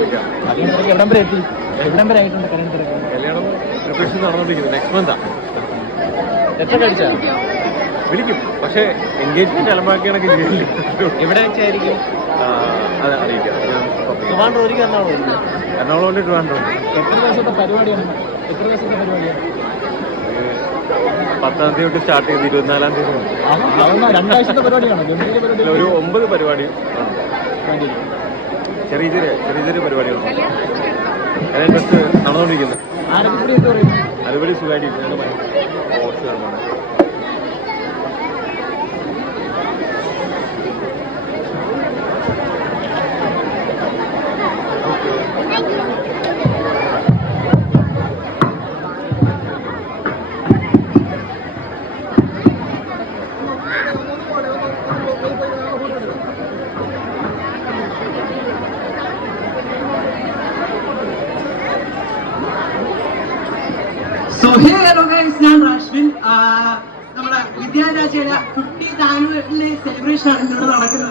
എവിടം വരെ എത്തി? എവിടം വരെ ആയിട്ടുണ്ട് കല്യാണം പ്രിപ്പറേഷൻ നടന്നുകൊണ്ടിരിക്കുന്നത്. നെക്സ്റ്റ് മന്താ. എത്ര കഴിച്ചാ? വിളിക്കും, പക്ഷേ എൻഗേജ്മെന്റ് അലമ്പാക്കിയാണെങ്കിൽ എവിടെ വെച്ചായിരിക്കും അത് അറിയിക്കാം. ട്രിവാൻഡ്രം ഒരിക്കൽ എറണാകുളം ട്രിവാൻഡ്രം. എത്ര ദിവസത്തെ പരിപാടിയാണ്? 10-ാം തീയതി തൊട്ട് സ്റ്റാർട്ട് ചെയ്ത് 24-ാം തീയതി 2 ആഴ്ചത്തെ പരിപാടിയാണോ? ഒരു 9 പരിപാടി ചെറിയ ചെറിയ പരിപാടികളാണ് അതായത് ബസ് നടന്നുകൊണ്ടിരിക്കുന്നത്. അതുപടി സുഖമായിട്ട് ഞാൻ റാഷ്മിൻ. നമ്മുടെ വിദ്യാരാജയുടെ 50th ആനുവൽ സെലിബ്രേഷൻ ആണ് ഇവിടെ നടക്കുന്നത്.